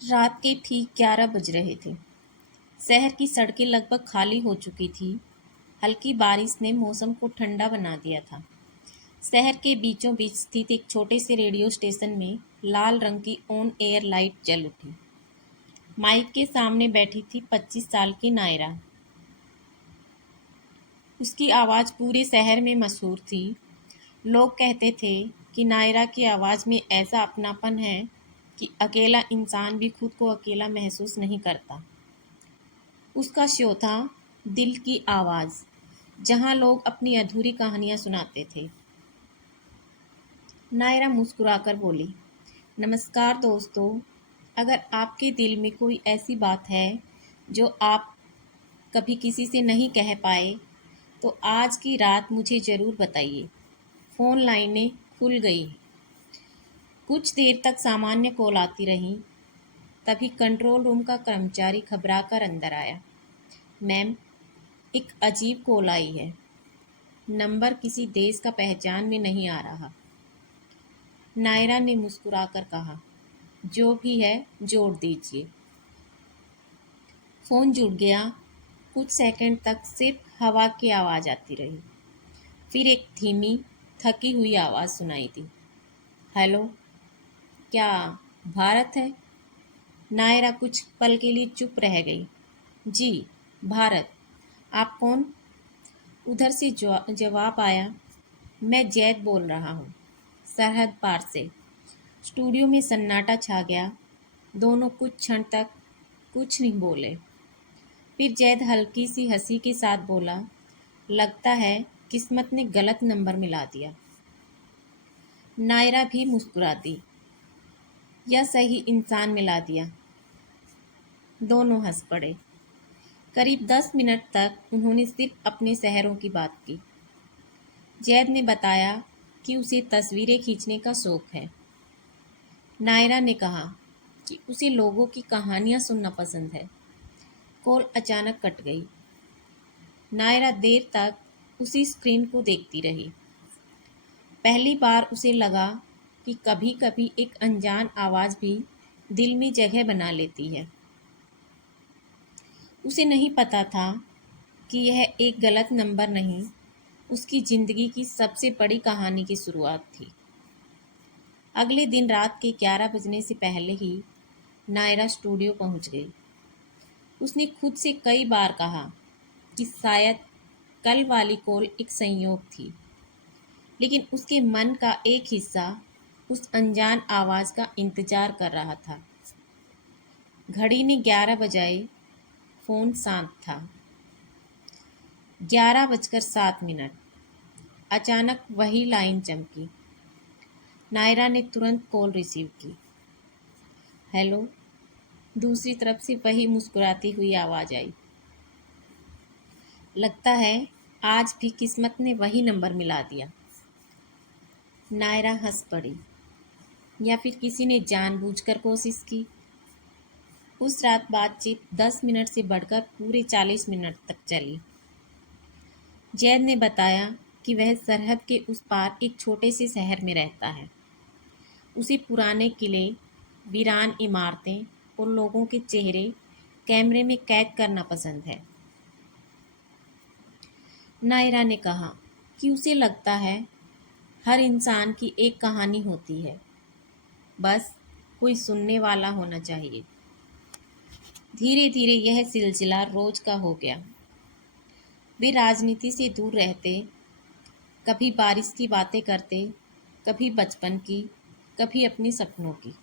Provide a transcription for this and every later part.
रात के ठीक 11 बज रहे थे। शहर की सड़कें लगभग खाली हो चुकी थी। हल्की बारिश ने मौसम को ठंडा बना दिया था। शहर के बीचों बीच स्थित एक छोटे से रेडियो स्टेशन में लाल रंग की ऑन एयर लाइट जल उठी। माइक के सामने बैठी थी 25 साल की नायरा। उसकी आवाज़ पूरे शहर में मशहूर थी। लोग कहते थे कि नायरा की आवाज़ में ऐसा अपनापन है कि अकेला इंसान भी खुद को अकेला महसूस नहीं करता। उसका शो था दिल की आवाज़, जहाँ लोग अपनी अधूरी कहानियाँ सुनाते थे। नायरा मुस्कुराकर बोली, नमस्कार दोस्तों, अगर आपके दिल में कोई ऐसी बात है जो आप कभी किसी से नहीं कह पाए, तो आज की रात मुझे ज़रूर बताइए। फ़ोन लाइनें खुल गई। कुछ देर तक सामान्य कॉल आती रहीं। तभी कंट्रोल रूम का कर्मचारी घबराकर अंदर आया। मैम, एक अजीब कॉल आई है। नंबर किसी देश का पहचान में नहीं आ रहा। नायरा ने मुस्कुराकर कहा, जो भी है जोड़ दीजिए। फ़ोन जुड़ गया। कुछ सेकंड तक सिर्फ हवा की आवाज़ आती रही। फिर एक धीमी, थकी हुई आवाज़ सुनाई दी। हेलो, क्या भारत है? नायरा कुछ पल के लिए चुप रह गई। जी, भारत। आप कौन? उधर से जवाब आया, मैं जैद बोल रहा हूँ, सरहद पार से। स्टूडियो में सन्नाटा छा गया। दोनों कुछ क्षण तक कुछ नहीं बोले। फिर जैद हल्की सी हंसी के साथ बोला, लगता है किस्मत ने गलत नंबर मिला दिया। नायरा भी मुस्कुरा दी, या सही इंसान मिला दिया। दोनों हंस पड़े। करीब 10 मिनट तक उन्होंने सिर्फ अपने शहरों की बात की। जैद ने बताया कि उसे तस्वीरें खींचने का शौक है। नायरा ने कहा कि उसे लोगों की कहानियां सुनना पसंद है। कॉल अचानक कट गई। नायरा देर तक उसी स्क्रीन को देखती रही। पहली बार उसे लगा कि कभी कभी एक अनजान आवाज़ भी दिल में जगह बना लेती है। उसे नहीं पता था कि यह एक गलत नंबर नहीं, उसकी ज़िंदगी की सबसे बड़ी कहानी की शुरुआत थी। अगले दिन रात के 11 बजने से पहले ही नायरा स्टूडियो पहुंच गई। उसने खुद से कई बार कहा कि शायद कल वाली कॉल एक संयोग थी, लेकिन उसके मन का एक हिस्सा उस अनजान आवाज़ का इंतज़ार कर रहा था। घड़ी ने 11 बजाए। फ़ोन शांत था। 11:07। अचानक वही लाइन चमकी। नायरा ने तुरंत कॉल रिसीव की। हेलो। दूसरी तरफ से वही मुस्कुराती हुई आवाज़ आई। लगता है आज भी किस्मत ने वही नंबर मिला दिया। नायरा हंस पड़ी। या फिर किसी ने जानबूझकर कोशिश की। उस रात बातचीत 10 मिनट से बढ़कर पूरे 40 मिनट तक चली। जैद ने बताया कि वह सरहद के उस पार एक छोटे से शहर में रहता है। उसे पुराने किले, वीरान इमारतें और लोगों के चेहरे कैमरे में कैद करना पसंद है। नायरा ने कहा कि उसे लगता है हर इंसान की एक कहानी होती है, बस कोई सुनने वाला होना चाहिए। धीरे धीरे यह सिलसिला रोज का हो गया। वे राजनीति से दूर रहते, कभी बारिश की बातें करते, कभी बचपन की, कभी अपने सपनों की।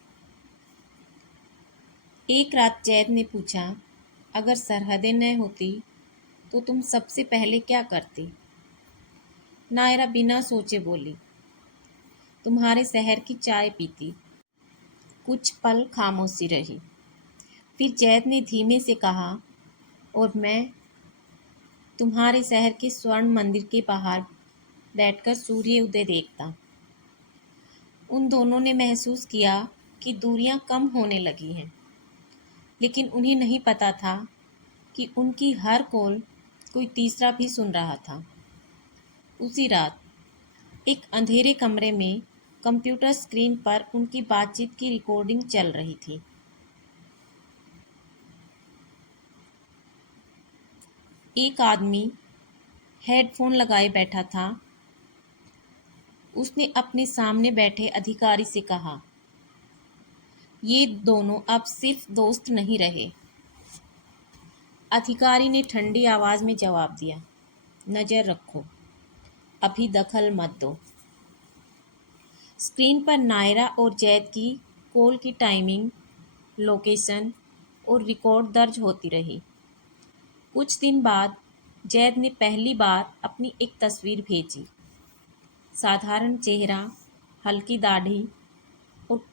एक रात जैद ने पूछा, अगर सरहदें न होती तो तुम सबसे पहले क्या करती? नायरा बिना सोचे बोली, तुम्हारे शहर की चाय पीती। कुछ पल खामोशी रही। फिर जैद ने धीमे से कहा, और मैं तुम्हारे शहर के स्वर्ण मंदिर के बाहर बैठकर सूर्य उदय देखता। उन दोनों ने महसूस किया कि दूरियां कम होने लगी हैं, लेकिन उन्हें नहीं पता था कि उनकी हर कॉल कोई तीसरा भी सुन रहा था। उसी रात एक अंधेरे कमरे में कंप्यूटर स्क्रीन पर उनकी बातचीत की रिकॉर्डिंग चल रही थी। एक आदमी हेडफोन लगाए बैठा था। उसने अपने सामने बैठे अधिकारी से कहा, ये दोनों अब सिर्फ दोस्त नहीं रहे। अधिकारी ने ठंडी आवाज में जवाब दिया, नजर रखो, अभी दखल मत दो। स्क्रीन पर नायरा और जैद की कॉल की टाइमिंग, लोकेशन और रिकॉर्ड दर्ज होती रही। कुछ दिन बाद जैद ने पहली बार अपनी एक तस्वीर भेजी। साधारण चेहरा, हल्की दाढ़ी और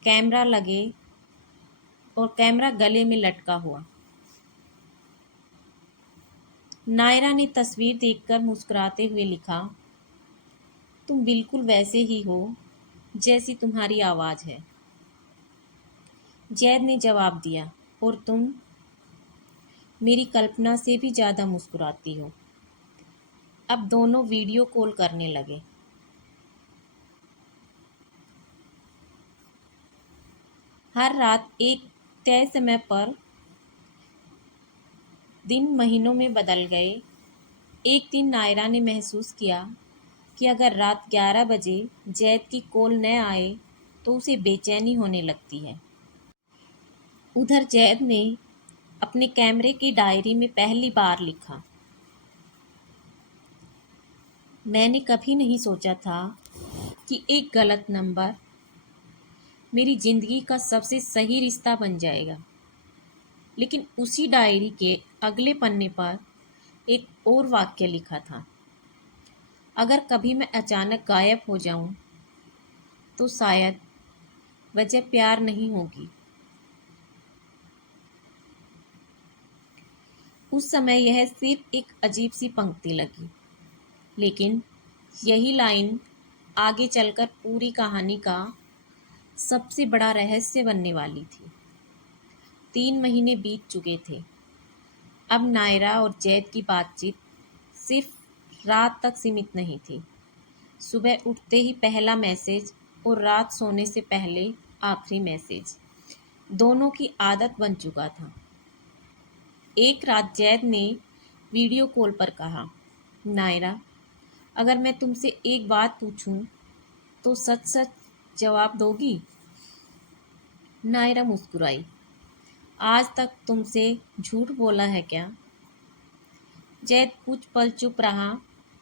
कैमरा गले में लटका हुआ। नायरा ने तस्वीर देखकर मुस्कुराते हुए लिखा, तुम बिल्कुल वैसे ही हो जैसी तुम्हारी आवाज़ है। जैद ने जवाब दिया, और तुम मेरी कल्पना से भी ज़्यादा मुस्कुराती हो। अब दोनों वीडियो कॉल करने लगे। हर रात एक तय समय पर। दिन महीनों में बदल गए। एक दिन नायरा ने महसूस किया कि अगर रात 11 बजे जैद की कॉल न आए तो उसे बेचैनी होने लगती है। उधर जैद ने अपने कैमरे की डायरी में पहली बार लिखा, मैंने कभी नहीं सोचा था कि एक गलत नंबर मेरी जिंदगी का सबसे सही रिश्ता बन जाएगा। लेकिन उसी डायरी के अगले पन्ने पर एक और वाक्य लिखा था, अगर कभी मैं अचानक गायब हो जाऊं तो शायद वजह प्यार नहीं होगी। उस समय यह सिर्फ एक अजीब सी पंक्ति लगी, लेकिन यही लाइन आगे चलकर पूरी कहानी का सबसे बड़ा रहस्य बनने वाली थी। 3 महीने बीत चुके थे। अब नायरा और जैद की बातचीत सिर्फ रात तक सीमित नहीं थी। सुबह उठते ही पहला मैसेज और रात सोने से पहले आखिरी मैसेज, दोनों की आदत बन चुका था। एक रात जैद ने वीडियो कॉल पर कहा, नायरा, अगर मैं तुमसे एक बात पूछूं तो सच सच जवाब दोगी? नायरा मुस्कुराई, आज तक तुमसे झूठ बोला है क्या? जैद कुछ पल चुप रहा,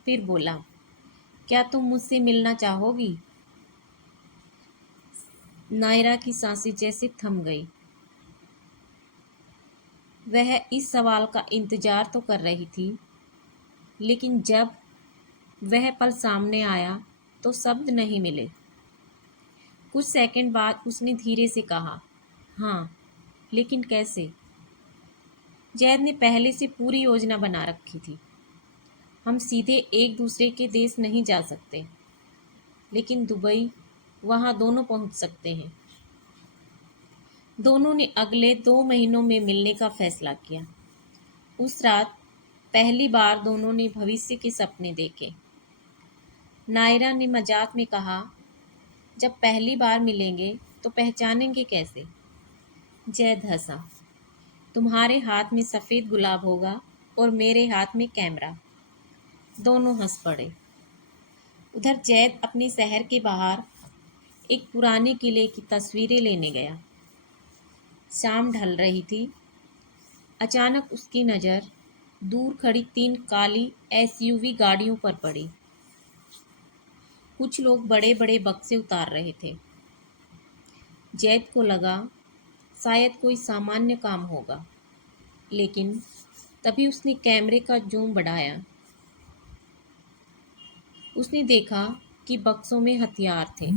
फिर बोला, क्या तुम मुझसे मिलना चाहोगी? नायरा की सांसें जैसे थम गई। वह इस सवाल का इंतजार तो कर रही थी, लेकिन जब वह पल सामने आया तो शब्द नहीं मिले। कुछ सेकंड बाद उसने धीरे से कहा, हाँ, लेकिन कैसे? जैद ने पहले से पूरी योजना बना रखी थी। हम सीधे एक दूसरे के देश नहीं जा सकते, लेकिन दुबई, वहाँ दोनों पहुँच सकते हैं। दोनों ने अगले 2 महीनों में मिलने का फैसला किया। उस रात पहली बार दोनों ने भविष्य के सपने देखे। नायरा ने मजाक में कहा, जब पहली बार मिलेंगे तो पहचानेंगे कैसे? जैद हंसा, तुम्हारे हाथ में सफ़ेद गुलाब होगा और मेरे हाथ में कैमरा। दोनों हंस पड़े। उधर जैद अपने शहर के बाहर एक पुराने किले की तस्वीरें लेने गया। शाम ढल रही थी। अचानक उसकी नज़र दूर खड़ी 3 काली एसयूवी गाड़ियों पर पड़ी। कुछ लोग बड़े बड़े बक्से उतार रहे थे। जैद को लगा शायद कोई सामान्य काम होगा, लेकिन तभी उसने कैमरे का जूम बढ़ाया। उसने देखा कि बक्सों में हथियार थे,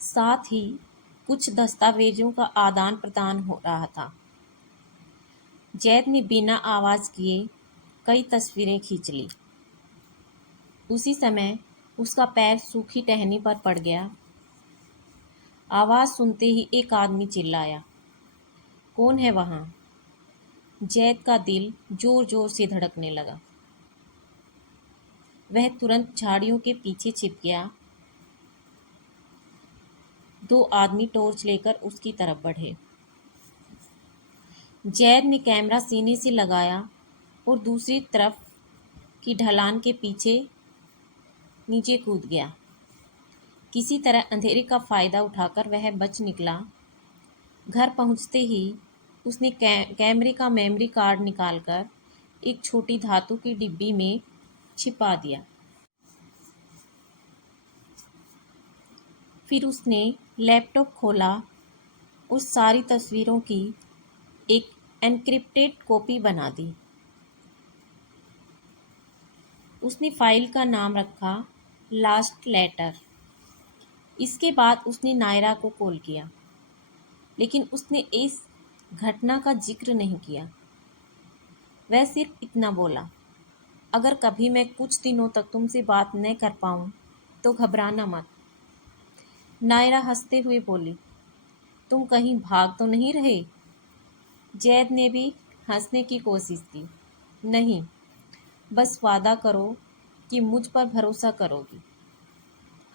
साथ ही कुछ दस्तावेजों का आदान प्रदान हो रहा था। जैद ने बिना आवाज़ किए कई तस्वीरें खींच ली। उसी समय उसका पैर सूखी टहनी पर पड़ गया। आवाज़ सुनते ही एक आदमी चिल्लाया, कौन है वहाँ? जैद का दिल जोर जोर से धड़कने लगा। वह तुरंत झाड़ियों के पीछे छिप गया। 2 आदमी टॉर्च लेकर उसकी तरफ बढ़े। जैद ने कैमरा सीने से लगाया और दूसरी तरफ की ढलान के पीछे नीचे कूद गया। किसी तरह अंधेरे का फ़ायदा उठाकर वह बच निकला। घर पहुंचते ही उसने कैमरे का मेमोरी कार्ड निकालकर एक छोटी धातु की डिब्बी में छिपा दिया। फिर उसने लैपटॉप खोला और सारी तस्वीरों की एक एन्क्रिप्टेड कॉपी बना दी। उसने फाइल का नाम रखा लास्ट लेटर। इसके बाद उसने नायरा को कॉल किया, लेकिन उसने इस घटना का जिक्र नहीं किया। वह सिर्फ इतना बोला, अगर कभी मैं कुछ दिनों तक तुमसे बात न कर पाऊँ तो घबराना मत। नायरा हंसते हुए बोली, तुम कहीं भाग तो नहीं रहे? जैद ने भी हंसने की कोशिश की। नहीं, बस वादा करो कि मुझ पर भरोसा करोगी,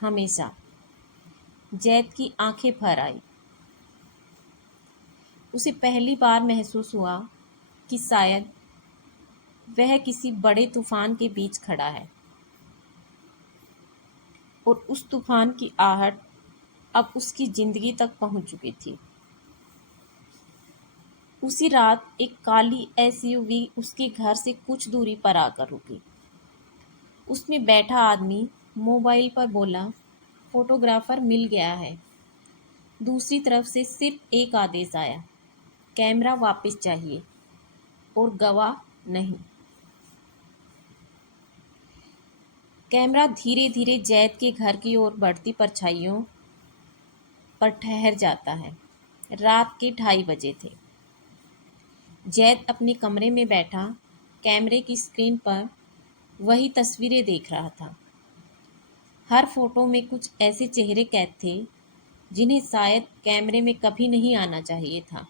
हमेशा। जैद की आंखें भर आई। उसे पहली बार महसूस हुआ कि शायद वह किसी बड़े तूफान के बीच खड़ा है और उस तूफान की आहट अब उसकी जिंदगी तक पहुंच चुकी थी। उसी रात एक काली एसयूवी उसके घर से कुछ दूरी पर आकर रुकी। उसमें बैठा आदमी मोबाइल पर बोला, फोटोग्राफर मिल गया है। दूसरी तरफ से सिर्फ एक आदेश आया, कैमरा वापस चाहिए और गवाह नहीं। कैमरा धीरे धीरे जैद के घर की ओर बढ़ती परछाइयों पर ठहर जाता है। रात के 2:30 बजे थे। जैद अपने कमरे में बैठा कैमरे की स्क्रीन पर वही तस्वीरें देख रहा था। हर फोटो में कुछ ऐसे चेहरे कैद थे जिन्हें शायद कैमरे में कभी नहीं आना चाहिए था।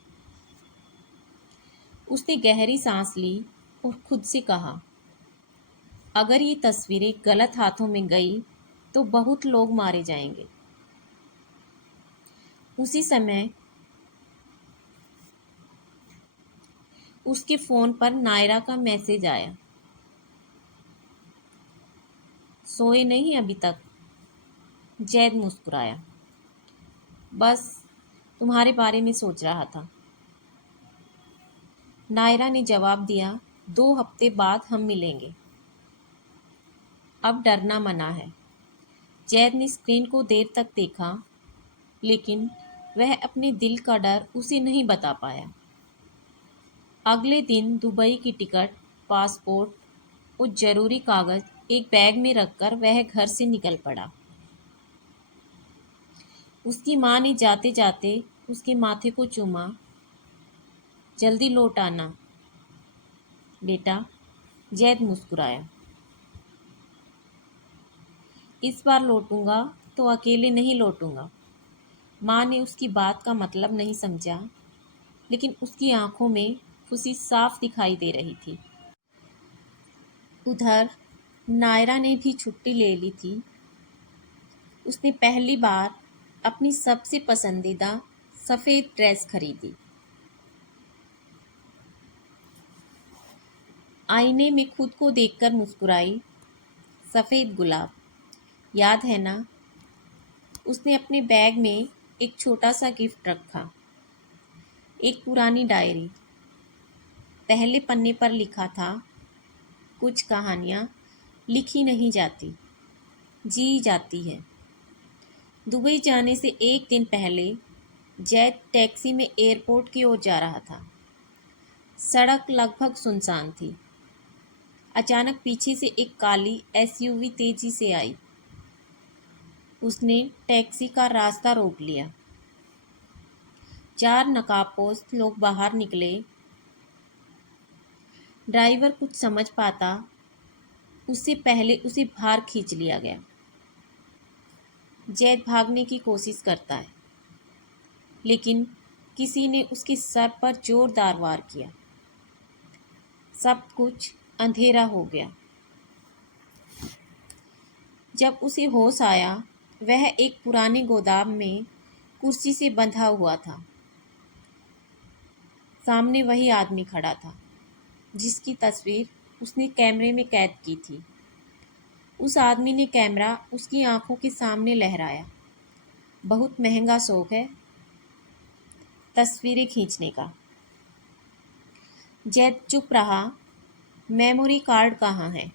उसने गहरी सांस ली और खुद से कहा, अगर ये तस्वीरें गलत हाथों में गई तो बहुत लोग मारे जाएंगे। उसी समय उसके फ़ोन पर नायरा का मैसेज आया, सोए नहीं अभी तक? जैद मुस्कुराया, बस तुम्हारे बारे में सोच रहा था। नायरा ने जवाब दिया, 2 हफ्ते बाद हम मिलेंगे। अब डरना मना है। जैद ने स्क्रीन को देर तक देखा, लेकिन वह अपने दिल का डर उसे नहीं बता पाया। अगले दिन दुबई की टिकट, पासपोर्ट और ज़रूरी कागज़ एक बैग में रखकर वह घर से निकल पड़ा। उसकी माँ ने जाते जाते उसके माथे को चूमा। जल्दी लौट आना बेटा। जैद मुस्कुराया, इस बार लौटूंगा तो अकेले नहीं लौटूंगा। माँ ने उसकी बात का मतलब नहीं समझा, लेकिन उसकी आंखों में खुशी साफ दिखाई दे रही थी। उधर नायरा ने भी छुट्टी ले ली थी। उसने पहली बार अपनी सबसे पसंदीदा सफ़ेद ड्रेस खरीदी। आईने में खुद को देखकर मुस्कुराई। सफ़ेद गुलाब, याद है ना? उसने अपने बैग में एक छोटा सा गिफ्ट रखा, एक पुरानी डायरी। पहले पन्ने पर लिखा था, कुछ कहानियाँ लिखी नहीं जाती, जी जाती है। दुबई जाने से एक दिन पहले जैद टैक्सी में एयरपोर्ट की ओर जा रहा था। सड़क लगभग सुनसान थी। अचानक पीछे से एक काली एसयूवी तेजी से आई। उसने टैक्सी का रास्ता रोक लिया। 4 नकाबपोश लोग बाहर निकले। ड्राइवर कुछ समझ पाता उससे पहले उसे बाहर खींच लिया गया। जैद भागने की कोशिश करता है, लेकिन किसी ने उसके सर पर जोरदार वार किया। सब कुछ अंधेरा हो गया। जब उसे होश आया, वह एक पुराने गोदाम में कुर्सी से बंधा हुआ था। सामने वही आदमी खड़ा था, जिसकी तस्वीर उसने कैमरे में कैद की थी। उस आदमी ने कैमरा उसकी आंखों के सामने लहराया। बहुत महंगा शौक है तस्वीरें खींचने का। जैद चुप रहा। मेमोरी कार्ड कहाँ है?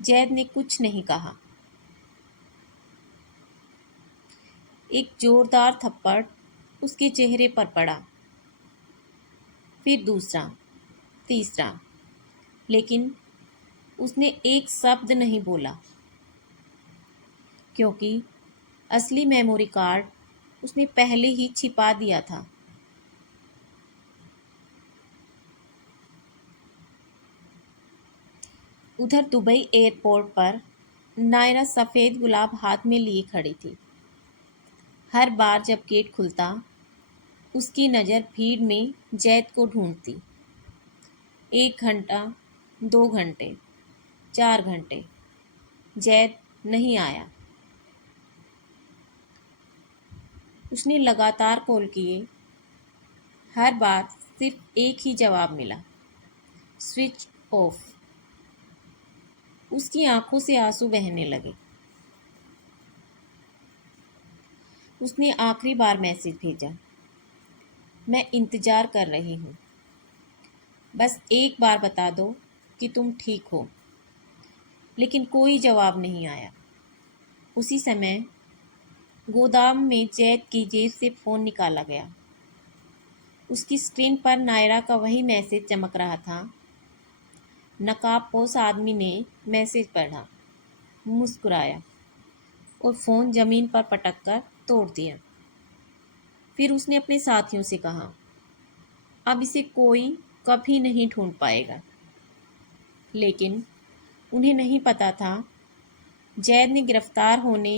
जैद ने कुछ नहीं कहा। एक जोरदार थप्पड़ उसके चेहरे पर पड़ा, फिर दूसरा, तीसरा, लेकिन उसने एक शब्द नहीं बोला, क्योंकि असली मेमोरी कार्ड उसने पहले ही छिपा दिया था। उधर दुबई एयरपोर्ट पर नायरा सफ़ेद गुलाब हाथ में लिए खड़ी थी। हर बार जब गेट खुलता, उसकी नज़र भीड़ में जैद को ढूंढती। 1 घंटा, 2 घंटे, 4 घंटे, जैद नहीं आया। उसने लगातार कॉल किए। हर बार सिर्फ एक ही जवाब मिला, स्विच ऑफ। उसकी आंखों से आंसू बहने लगे। उसने आखिरी बार मैसेज भेजा, मैं इंतज़ार कर रही हूँ, बस एक बार बता दो कि तुम ठीक हो। लेकिन कोई जवाब नहीं आया। उसी समय गोदाम में जैद की जेब से फ़ोन निकाला गया। उसकी स्क्रीन पर नायरा का वही मैसेज चमक रहा था। नकाबपोश आदमी ने मैसेज पढ़ा, मुस्कुराया और फ़ोन ज़मीन पर पटक कर तोड़ दिया। फिर उसने अपने साथियों से कहा, अब इसे कोई कभी नहीं ढूंढ पाएगा। लेकिन उन्हें नहीं पता था, जैद ने गिरफ्तार होने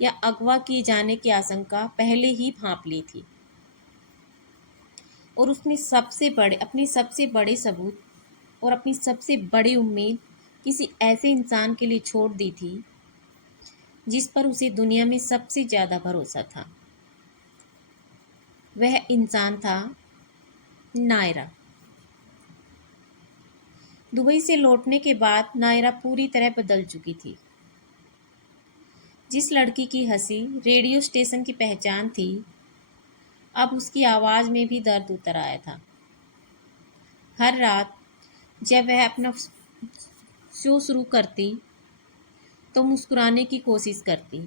या अगवा किए जाने की आशंका पहले ही भांप ली थी और उसने अपने सबसे बड़े सबूत और अपनी सबसे बड़ी उम्मीद किसी ऐसे इंसान के लिए छोड़ दी थी जिस पर उसे दुनिया में सबसे ज़्यादा भरोसा था। वह इंसान था नायरा। दुबई से लौटने के बाद नायरा पूरी तरह बदल चुकी थी। जिस लड़की की हंसी रेडियो स्टेशन की पहचान थी, अब उसकी आवाज़ में भी दर्द उतर आया था। हर रात जब वह अपना शो शुरू करती तो मुस्कुराने की कोशिश करती,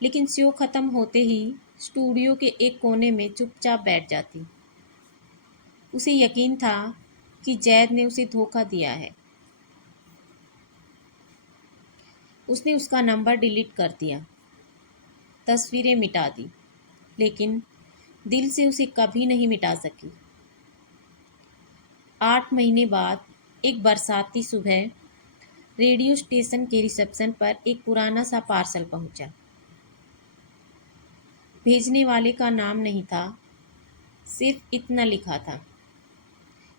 लेकिन शो ख़त्म होते ही स्टूडियो के एक कोने में चुपचाप बैठ जाती। उसे यकीन था कि जैद ने उसे धोखा दिया है। उसने उसका नंबर डिलीट कर दिया, तस्वीरें मिटा दी, लेकिन दिल से उसे कभी नहीं मिटा सकी। 8 महीने बाद एक बरसाती सुबह रेडियो स्टेशन के रिसेप्शन पर एक पुराना सा पार्सल पहुंचा। भेजने वाले का नाम नहीं था, सिर्फ इतना लिखा था,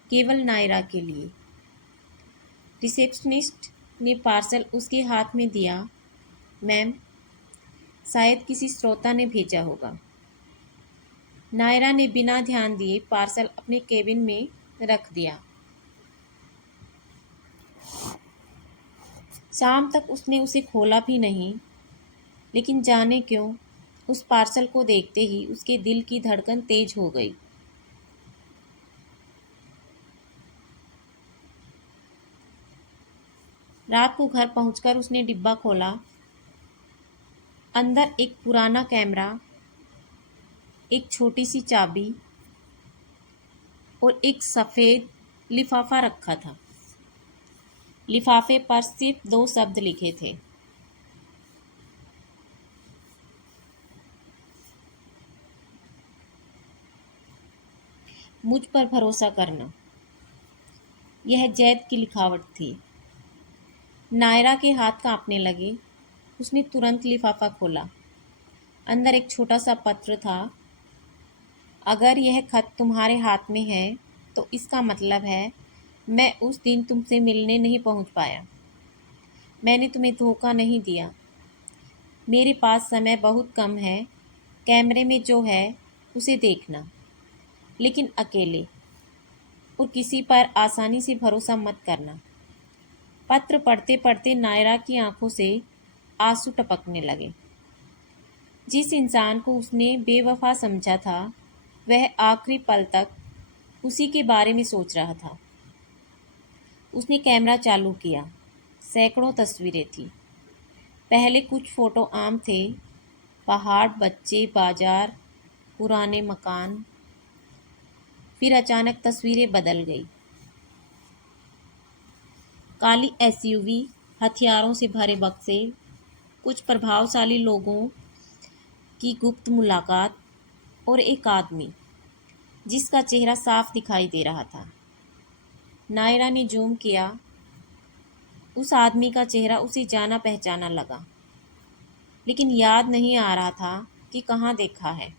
केवल नायरा के लिए। रिसेप्शनिस्ट ने पार्सल उसके हाथ में दिया। मैम, शायद किसी श्रोता ने भेजा होगा। नायरा ने बिना ध्यान दिए पार्सल अपने केबिन में रख दिया। शाम तक उसने उसे खोला भी नहीं, लेकिन जाने क्यों उस पार्सल को देखते ही उसके दिल की धड़कन तेज हो गई। रात को घर पहुंचकर उसने डिब्बा खोला। अंदर एक पुराना कैमरा, एक छोटी सी चाबी और एक सफ़ेद लिफाफा रखा था। लिफाफे पर सिर्फ 2 शब्द लिखे थे, मुझ पर भरोसा करना। यह जैद की लिखावट थी। नायरा के हाथ कांपने लगे। उसने तुरंत लिफाफा खोला। अंदर एक छोटा सा पत्र था। अगर यह खत तुम्हारे हाथ में है तो इसका मतलब है मैं उस दिन तुमसे मिलने नहीं पहुंच पाया। मैंने तुम्हें धोखा नहीं दिया। मेरे पास समय बहुत कम है। कैमरे में जो है उसे देखना, लेकिन अकेले। और किसी पर आसानी से भरोसा मत करना। पत्र पढ़ते पढ़ते नायरा की आंखों से आंसू टपकने लगे। जिस इंसान को उसने बेवफा समझा था वह आखिरी पल तक उसी के बारे में सोच रहा था। उसने कैमरा चालू किया। सैकड़ों तस्वीरें थी। पहले कुछ फोटो आम थे, पहाड़, बच्चे, बाजार, पुराने मकान। फिर अचानक तस्वीरें बदल गई। काली एसयूवी, हथियारों से भरे बक्से, कुछ प्रभावशाली लोगों की गुप्त मुलाकात और एक आदमी जिसका चेहरा साफ दिखाई दे रहा था। नायरा ने जूम किया। उस आदमी का चेहरा उसे जाना पहचाना लगा, लेकिन याद नहीं आ रहा था कि कहाँ देखा है।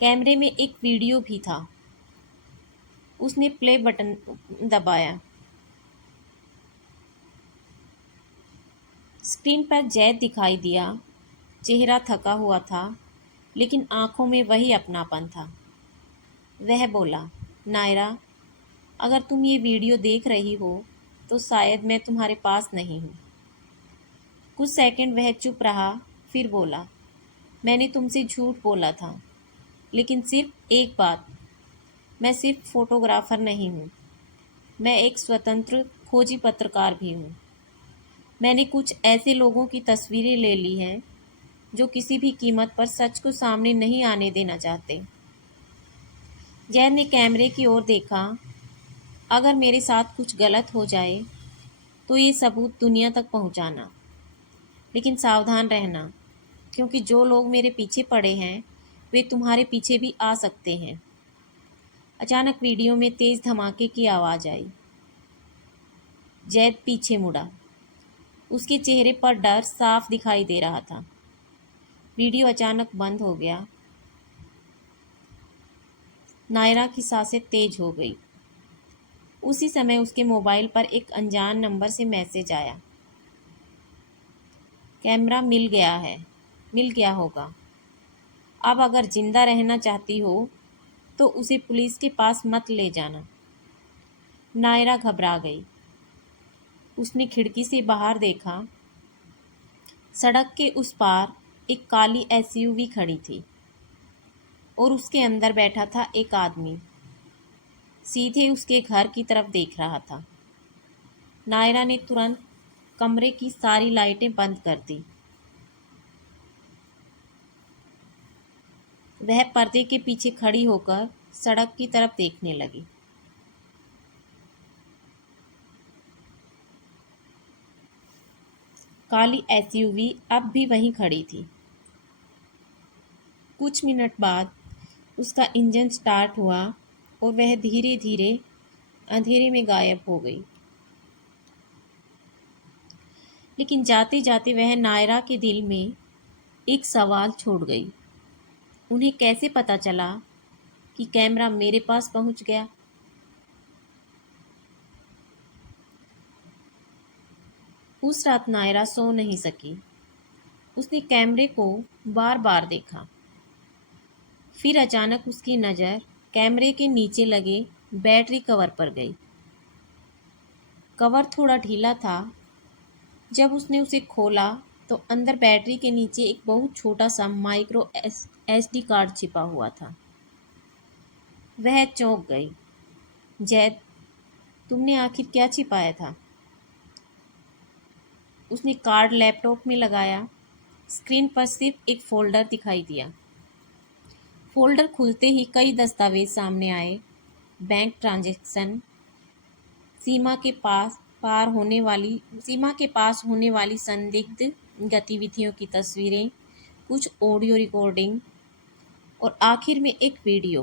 कैमरे में एक वीडियो भी था। उसने प्ले बटन दबाया। स्क्रीन पर जैद दिखाई दिया। चेहरा थका हुआ था, लेकिन आंखों में वही अपनापन था। वह बोला, नायरा, अगर तुम ये वीडियो देख रही हो तो शायद मैं तुम्हारे पास नहीं हूँ। कुछ सेकंड वह चुप रहा, फिर बोला, मैंने तुमसे झूठ बोला था, लेकिन सिर्फ एक बात, मैं सिर्फ फोटोग्राफर नहीं हूँ, मैं एक स्वतंत्र खोजी पत्रकार भी हूँ। मैंने कुछ ऐसे लोगों की तस्वीरें ले ली हैं जो किसी भी कीमत पर सच को सामने नहीं आने देना चाहते। जैद ने कैमरे की ओर देखा। अगर मेरे साथ कुछ गलत हो जाए तो ये सबूत दुनिया तक पहुंचाना, लेकिन सावधान रहना, क्योंकि जो लोग मेरे पीछे पड़े हैं वे तुम्हारे पीछे भी आ सकते हैं। अचानक वीडियो में तेज धमाके की आवाज़ आई। जैद पीछे मुड़ा। उसके चेहरे पर डर साफ दिखाई दे रहा था। वीडियो अचानक बंद हो गया। नायरा की सांसें तेज हो गई। उसी समय उसके मोबाइल पर एक अनजान नंबर से मैसेज आया। कैमरा मिल गया होगा। अब अगर जिंदा रहना चाहती हो तो उसे पुलिस के पास मत ले जाना। नायरा घबरा गई। उसने खिड़की से बाहर देखा। सड़क के उस पार एक काली एसयूवी खड़ी थी और उसके अंदर बैठा था एक आदमी। सीधे उसके घर की तरफ देख रहा था। नायरा ने तुरंत कमरे की सारी लाइटें बंद कर दी। वह पर्दे के पीछे खड़ी होकर सड़क की तरफ देखने लगी। काली एसयूवी अब भी वहीं खड़ी थी। कुछ मिनट बाद उसका इंजन स्टार्ट हुआ और वह धीरे धीरे अंधेरे में गायब हो गई। लेकिन जाते जाते वह नायरा के दिल में एक सवाल छोड़ गई। उन्हें कैसे पता चला कि कैमरा मेरे पास पहुंच गया? उस रात नायरा सो नहीं सकी। उसने कैमरे को बार बार देखा। फिर अचानक उसकी नज़र कैमरे के नीचे लगे बैटरी कवर पर गई। कवर थोड़ा ढीला था। जब उसने उसे खोला तो अंदर बैटरी के नीचे एक बहुत छोटा सा माइक्रो एसडी कार्ड छिपा हुआ था। वह चौंक गई। जैद, तुमने आखिर क्या छिपाया था? उसने कार्ड लैपटॉप में लगाया। स्क्रीन पर सिर्फ एक फोल्डर दिखाई दिया। फोल्डर खुलते ही कई दस्तावेज सामने आए। बैंक ट्रांजैक्शन, सीमा के पास होने वाली संदिग्ध गतिविधियों की तस्वीरें, कुछ ऑडियो रिकॉर्डिंग और आखिर में एक वीडियो।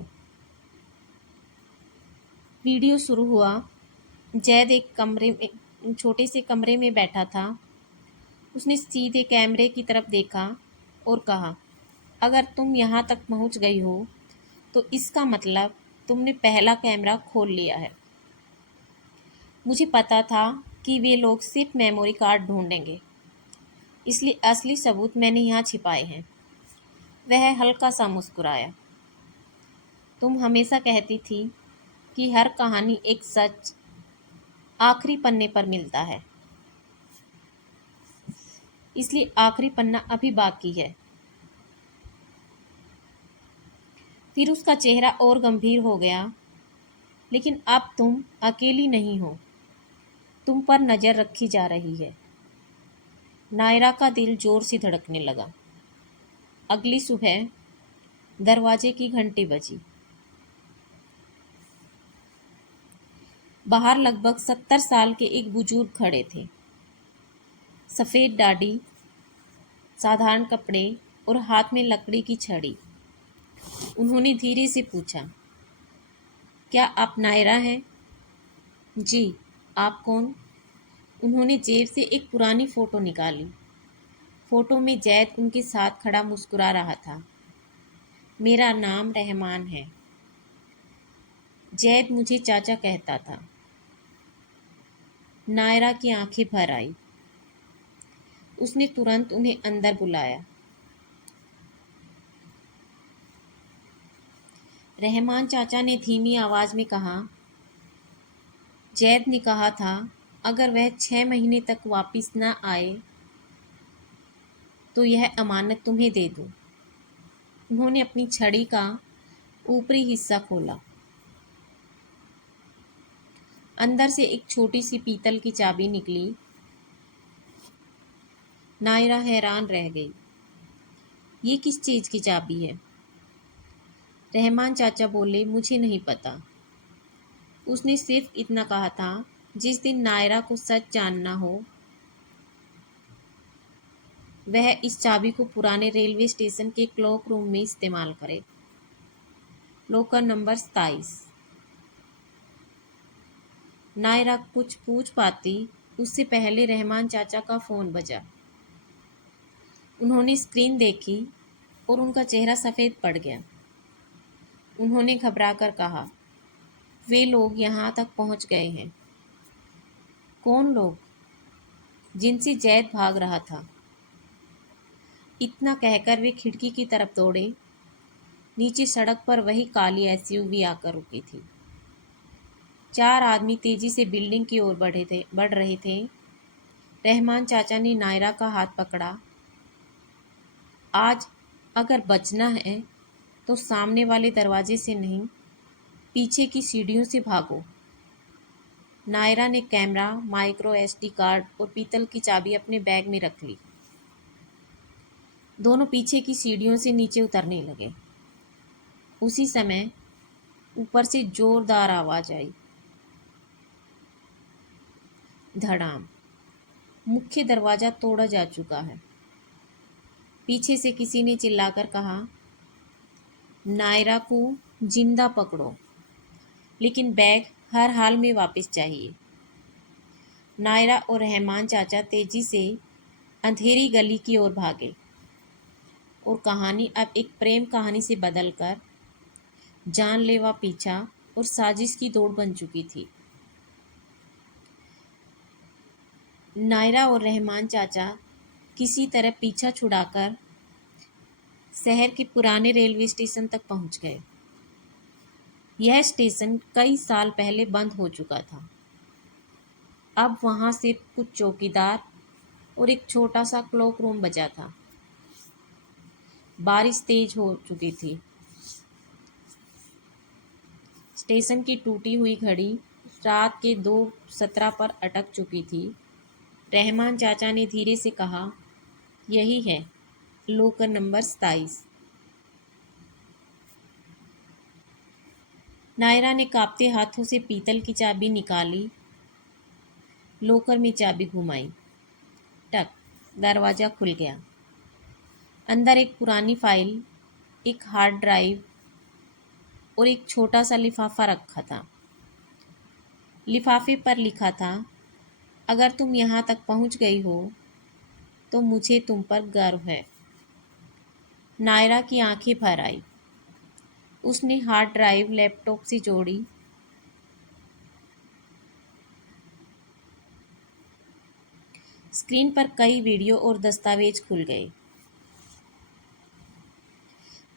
वीडियो शुरू हुआ। जैद एक छोटे से कमरे में बैठा था। उसने सीधे कैमरे की तरफ देखा और कहा, अगर तुम यहाँ तक पहुँच गई हो तो इसका मतलब तुमने पहला कैमरा खोल लिया है। मुझे पता था कि वे लोग सिर्फ मेमोरी कार्ड ढूंढेंगे, इसलिए असली सबूत मैंने यहाँ छिपाए हैं। वह हल्का सा मुस्कुराया। तुम हमेशा कहती थी कि हर कहानी एक सच आखिरी पन्ने पर मिलता है, इसलिए आखिरी पन्ना अभी बाकी है। फिर उसका चेहरा और गंभीर हो गया। लेकिन अब तुम अकेली नहीं हो, तुम पर नजर रखी जा रही है। नायरा का दिल जोर से धड़कने लगा। अगली सुबह दरवाजे की घंटी बजी। बाहर लगभग 70 साल के एक बुजुर्ग खड़े थे। सफेद दाढ़ी, साधारण कपड़े और हाथ में लकड़ी की छड़ी। उन्होंने धीरे से पूछा, क्या आप नायरा हैं? जी। आप कौन? उन्होंने जेब से एक पुरानी फोटो निकाली। फोटो में जैद उनके साथ खड़ा मुस्कुरा रहा था। मेरा नाम रहमान है। जैद मुझे चाचा कहता था। नायरा की आंखें भर आई। उसने तुरंत उन्हें अंदर बुलाया। रहमान चाचा ने धीमी आवाज में कहा, जैद ने कहा था अगर वह 6 महीने तक वापस न आए तो यह अमानत तुम्हें दे दूं। उन्होंने अपनी छड़ी का ऊपरी हिस्सा खोला। अंदर से एक छोटी सी पीतल की चाबी निकली। नायरा हैरान रह गई। ये किस चीज की चाबी है? रहमान चाचा बोले, मुझे नहीं पता। उसने सिर्फ इतना कहा था, जिस दिन नायरा को सच जानना हो वह इस चाबी को पुराने रेलवे स्टेशन के क्लॉक रूम में इस्तेमाल करे। लोकर नंबर 27। नायरा कुछ पूछ पाती उससे पहले रहमान चाचा का फोन बजा। उन्होंने स्क्रीन देखी और उनका चेहरा सफ़ेद पड़ गया। उन्होंने घबराकर कहा, वे लोग यहाँ तक पहुँच गए हैं। कौन लोग? जिनसे जैद भाग रहा था। इतना कहकर वे खिड़की की तरफ दौड़े। नीचे सड़क पर वही काली एसयूवी आकर रुकी थी। 4 आदमी तेजी से बिल्डिंग की ओर बढ़ रहे थे। रहमान चाचा ने नायरा का हाथ पकड़ा। आज अगर बचना है तो सामने वाले दरवाजे से नहीं, पीछे की सीढ़ियों से भागो। नायरा ने कैमरा, माइक्रो एसडी कार्ड और पीतल की चाबी अपने बैग में रख ली। दोनों पीछे की सीढ़ियों से नीचे उतरने लगे। उसी समय ऊपर से जोरदार आवाज आई। धड़ाम। मुख्य दरवाजा तोड़ा जा चुका है। पीछे से किसी ने चिल्लाकर कहा, नायरा को जिंदा पकड़ो, लेकिन बैग हर हाल में वापस चाहिए। नायरा और रहमान चाचा तेजी से अंधेरी गली की ओर भागे और कहानी अब एक प्रेम कहानी से बदलकर जानलेवा पीछा और साजिश की दौड़ बन चुकी थी। नायरा और रहमान चाचा किसी तरह पीछा छुड़ाकर शहर के पुराने रेलवे स्टेशन तक पहुंच गए। यह स्टेशन कई साल पहले बंद हो चुका था। अब वहां सिर्फ कुछ चौकीदार और एक छोटा सा क्लॉक रूम बचा था। बारिश तेज हो चुकी थी। स्टेशन की टूटी हुई घड़ी रात के 2:17 पर अटक चुकी थी। रहमान चाचा ने धीरे से कहा, यही है लोकर नंबर 27। नायरा ने कांपते हाथों से पीतल की चाबी निकाली। लोकर में चाबी घुमाई। टक, दरवाजा खुल गया। अंदर एक पुरानी फाइल, एक हार्ड ड्राइव और एक छोटा सा लिफाफा रखा था। लिफाफे पर लिखा था, अगर तुम यहाँ तक पहुँच गई हो तो मुझे तुम पर गर्व है। नायरा की आंखें भर आई। उसने हार्ड ड्राइव लैपटॉप से जोड़ी। स्क्रीन पर कई वीडियो और दस्तावेज खुल गए।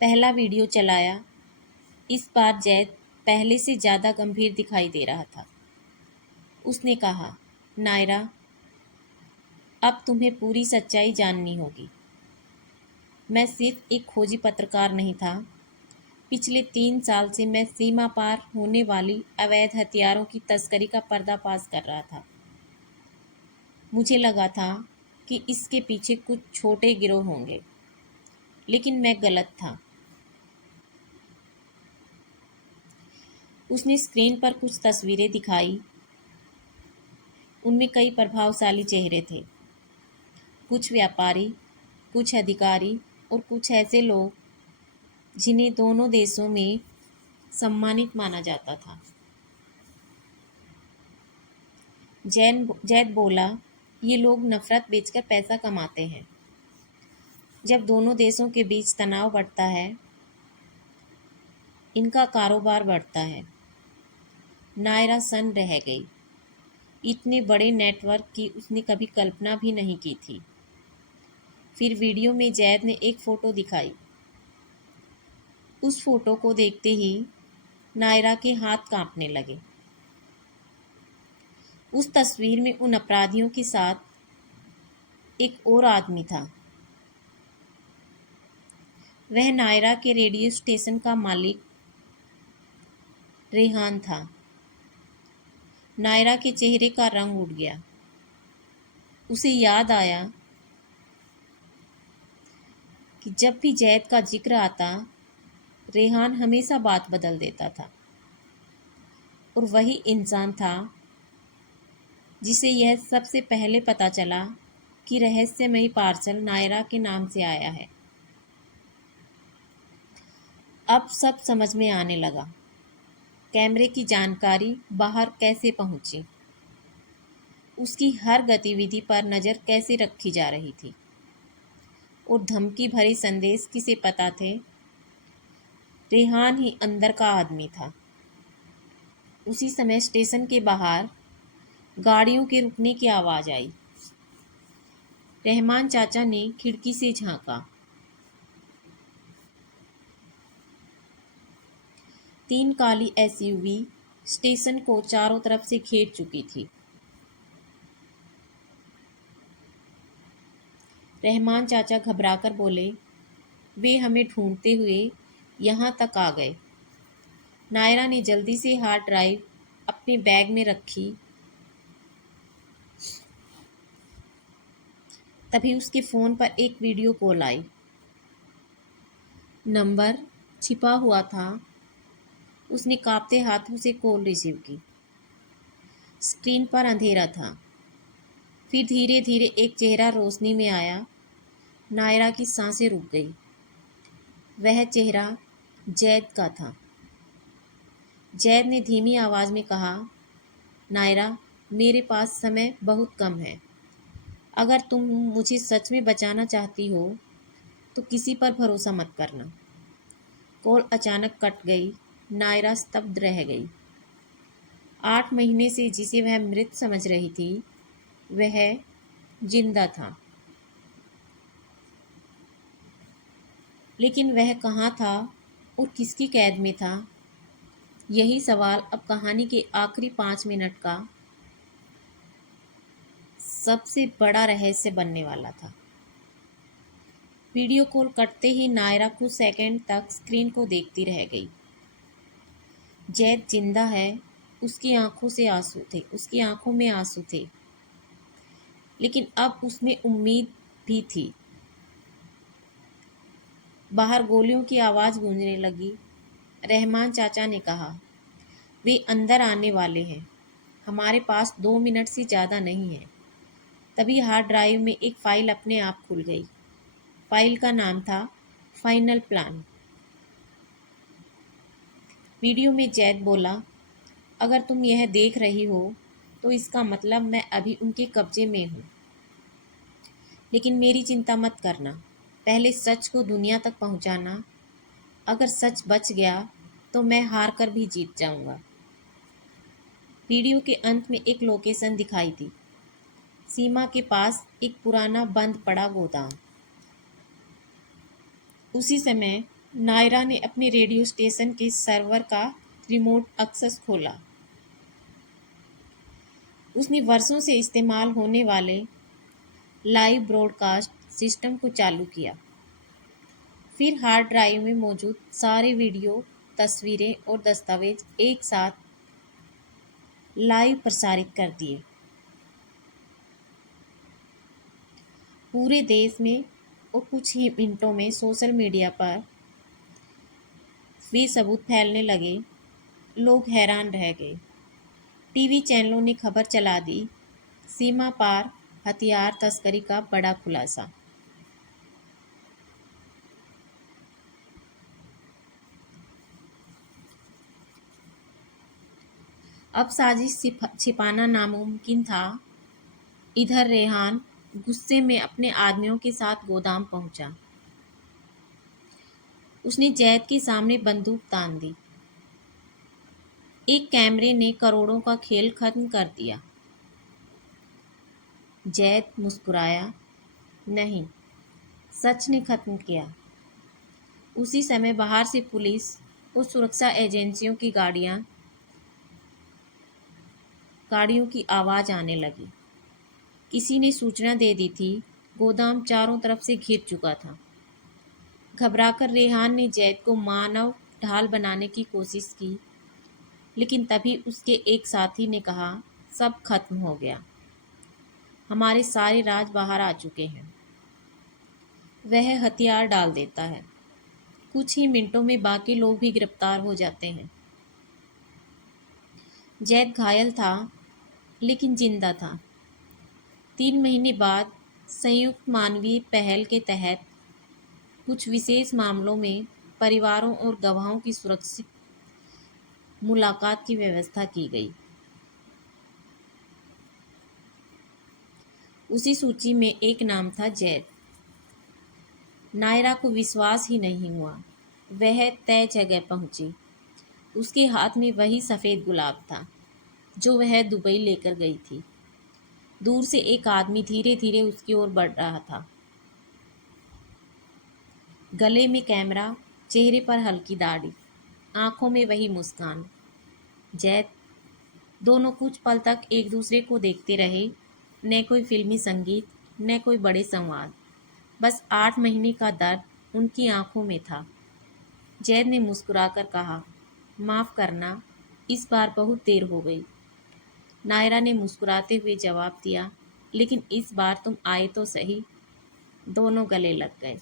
पहला वीडियो चलाया। इस बार जैद पहले से ज़्यादा गंभीर दिखाई दे रहा था। उसने कहा, नायरा, अब तुम्हें पूरी सच्चाई जाननी होगी। मैं सिर्फ एक खोजी पत्रकार नहीं था। पिछले 3 साल से मैं सीमा पार होने वाली अवैध हथियारों की तस्करी का पर्दाफाश कर रहा था। मुझे लगा था कि इसके पीछे कुछ छोटे गिरोह होंगे, लेकिन मैं गलत था। उसने स्क्रीन पर कुछ तस्वीरें दिखाई। उनमें कई प्रभावशाली चेहरे थे, कुछ व्यापारी, कुछ अधिकारी और कुछ ऐसे लोग जिन्हें दोनों देशों में सम्मानित माना जाता था। जैद बोला, ये लोग नफरत बेचकर पैसा कमाते हैं। जब दोनों देशों के बीच तनाव बढ़ता है, इनका कारोबार बढ़ता है। नायरा सन्न रह गई। इतने बड़े नेटवर्क की उसने कभी कल्पना भी नहीं की थी। फिर वीडियो में जैद ने एक फ़ोटो दिखाई। उस फोटो को देखते ही नायरा के हाथ कांपने लगे। उस तस्वीर में उन अपराधियों के साथ एक और आदमी था। वह नायरा के रेडियो स्टेशन का मालिक रेहान था। नायरा के चेहरे का रंग उड़ गया। उसे याद आया कि जब भी जैद का जिक्र आता, रेहान हमेशा बात बदल देता था। और वही इंसान था जिसे यह सबसे पहले पता चला कि रहस्यमयी पार्सल नायरा के नाम से आया है। अब सब समझ में आने लगा। कैमरे की जानकारी बाहर कैसे पहुंची, उसकी हर गतिविधि पर नज़र कैसे रखी जा रही थी, और धमकी भरे संदेश किसे पता थे। रेहान ही अंदर का आदमी था। उसी समय स्टेशन के बाहर गाड़ियों के रुकने की आवाज़ आई। रहमान चाचा ने खिड़की से झांका। 3 काली एसयूवी स्टेशन को चारों तरफ से घेर चुकी थी। रहमान चाचा घबराकर बोले, वे हमें ढूंढते हुए यहाँ तक आ गए। नायरा ने जल्दी से हार्ड ड्राइव अपने बैग में रखी। तभी उसके फ़ोन पर एक वीडियो कॉल आई। नंबर छिपा हुआ था। उसने कांपते हाथों से कॉल रिसीव की। स्क्रीन पर अंधेरा था। फिर धीरे धीरे एक चेहरा रोशनी में आया। नायरा की सांसें रुक गई। वह चेहरा जैद का था। जैद ने धीमी आवाज़ में कहा, नायरा, मेरे पास समय बहुत कम है। अगर तुम मुझे सच में बचाना चाहती हो तो किसी पर भरोसा मत करना। कॉल अचानक कट गई। नायरा स्तब्ध रह गई। 8 महीने से जिसे वह मृत समझ रही थी, वह जिंदा था। लेकिन वह कहाँ था और किसकी कैद में था? यही सवाल अब कहानी के आखिरी 5 मिनट का सबसे बड़ा रहस्य बनने वाला था। वीडियो कॉल कटते ही नायरा कुछ सेकंड तक स्क्रीन को देखती रह गई। जैद जिंदा है। उसकी आंखों में आंसू थे। लेकिन अब उसमें उम्मीद भी थी। बाहर गोलियों की आवाज़ गूंजने लगी। रहमान चाचा ने कहा, वे अंदर आने वाले हैं। हमारे पास 2 मिनट से ज़्यादा नहीं है। तभी हार्ड ड्राइव में एक फ़ाइल अपने आप खुल गई। फाइल का नाम था फाइनल प्लान। वीडियो में जैद बोला, अगर तुम यह देख रही हो तो इसका मतलब मैं अभी उनके कब्जे में हूँ। लेकिन मेरी चिंता मत करना। पहले सच को दुनिया तक पहुँचाना। अगर सच बच गया तो मैं हार कर भी जीत जाऊँगा। वीडियो के अंत में एक लोकेशन दिखाई दी। सीमा के पास एक पुराना बंद पड़ा गोदाम। उसी समय नायरा ने अपने रेडियो स्टेशन के सर्वर का रिमोट एक्सेस खोला। उसने वर्षों से इस्तेमाल होने वाले लाइव ब्रॉडकास्ट सिस्टम को चालू किया। फिर हार्ड ड्राइव में मौजूद सारे वीडियो, तस्वीरें और दस्तावेज एक साथ लाइव प्रसारित कर दिए। पूरे देश में और कुछ ही मिनटों में सोशल मीडिया पर वे सबूत फैलने लगे। लोग हैरान रह गए। टीवी चैनलों ने खबर चला दी, सीमा पार हथियार तस्करी का बड़ा खुलासा। अब साजिश छिपाना नामुमकिन था। इधर रेहान गुस्से में अपने आदमियों के साथ गोदाम पहुंचा। उसने जैद के सामने बंदूक तान दी। एक कैमरे ने करोड़ों का खेल खत्म कर दिया। जैद मुस्कुराया। नहीं, सच ने खत्म किया। उसी समय बाहर से पुलिस और सुरक्षा एजेंसियों की गाड़ियों की आवाज़ आने लगी। किसी ने सूचना दे दी थी, गोदाम चारों तरफ से घिर चुका था। घबराकर रेहान ने जैद को मानव ढाल बनाने की कोशिश की, लेकिन तभी उसके एक साथी ने कहा, सब खत्म हो गया, हमारे सारे राज बाहर आ चुके हैं। वह हथियार डाल देता है। कुछ ही मिनटों में बाकी लोग भी गिरफ्तार हो जाते हैं। जैद घायल था, लेकिन जिंदा था। 3 महीने बाद संयुक्त मानवीय पहल के तहत कुछ विशेष मामलों में परिवारों और गवाहों की सुरक्षित मुलाकात की व्यवस्था की गई। उसी सूची में एक नाम था जैद। नायरा को विश्वास ही नहीं हुआ। वह तय जगह पहुंची। उसके हाथ में वही सफ़ेद गुलाब था जो वह दुबई लेकर गई थी। दूर से एक आदमी धीरे धीरे उसकी ओर बढ़ रहा था। गले में कैमरा, चेहरे पर हल्की दाढ़ी, आंखों में वही मुस्कान। जैद। दोनों कुछ पल तक एक दूसरे को देखते रहे। न कोई फिल्मी संगीत, न कोई बड़े संवाद, बस 8 महीने का दर्द उनकी आंखों में था। जैद ने मुस्कुराकर कहा, माफ़ करना, इस बार बहुत देर हो गई। नायरा ने मुस्कुराते हुए जवाब दिया, लेकिन इस बार तुम आए तो सही। दोनों गले लग गए।